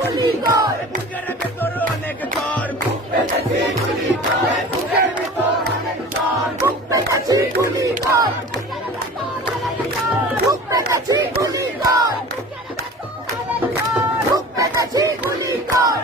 গুলি কর, বুকের ভেতর অনেক জ্বর, বুক পেতেছি গুলি কর, বুকের ভেতর অনেক জ্বর, বুক পেতেছি গুলি কর, বুক পেতেছি গুলি কর, বুক পেতেছি গুলি কর।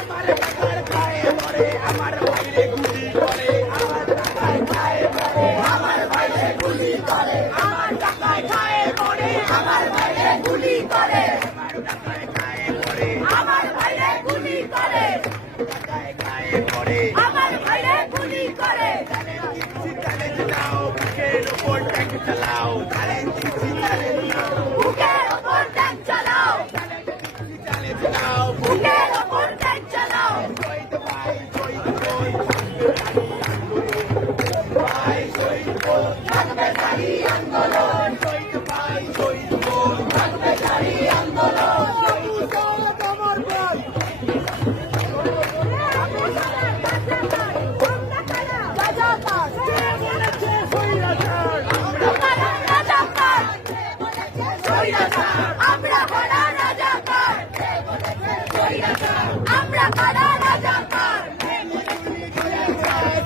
আমার টাকার গায়ে মরে, আমার বাইরে গুলি করে, আমার টাকার গায়ে মরে, আমার বাইরে গুলি করে, আমার টাকায় গায়ে মরে, আমার বাইরে গুলি করে, আমার টাকায় গায়ে মরে, আমার বাইরে গুলি করে, টাকায় গায়ে মরে। আমার বাইরে গুলি করে। চ্যালেঞ্জ নাও, বুকের উপর ট্যাঙ্ক চালাও, চ্যালেঞ্জ নাও, বুকের ওপর ট্যাঙ্ক চালাও, চ্যালেঞ্জ নাও, বুকের ওপর ট্যাঙ্ক চালাও। শহীদ ভাই, শহীদ বল, ভাই শহীদ বল, থাকবে জারি আন্দোলন, শহীদ ভাই, শহীদ বল, থাকবে জারি আন্দোলন। আমার বল। রাজাকার, বলেছে স্বৈরাচার, আমরা কারা রাজাকার, স্বৈরাচার, আমরা কারা রাজাকার, আমরা কারা রাজাকার।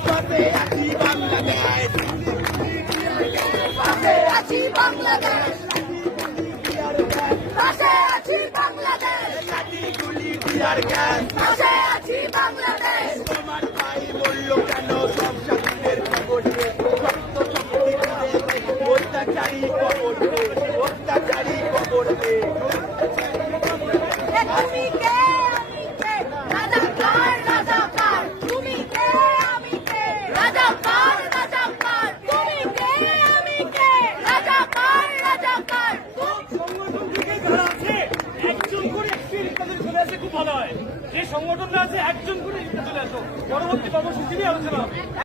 পাশে আছি বাংলাদেশ, পাশে আছি বাংলাদেশ, পাশে আছি বাংলাদেশ, লাঠি গুলি টিয়ার গ্যাস, পাশে আছি বাংলাদেশ। তোমার ভাই বলল কেন সব স্বাধীনের খবর দে, রক্ত শক্তি দে, অত্যাচারী খবর দে, অত্যাচারী খবর দে। তুমি কে আমি কে, রাজাকার রাজাকার, তুমি কে আমি কে, রাজাকার রাজাকার, তুমি কে আমি কে, রাজাকার রাজাকার। সংগঠন থেকে যারা আছে একজন করে একটি তাদের চলে আসে খুব ভালো হয়। যে সংগঠনটা আছে একজন করে চলে আসো, পরবর্তী কর্মসূচি নিয়ে আলোচনা হবে।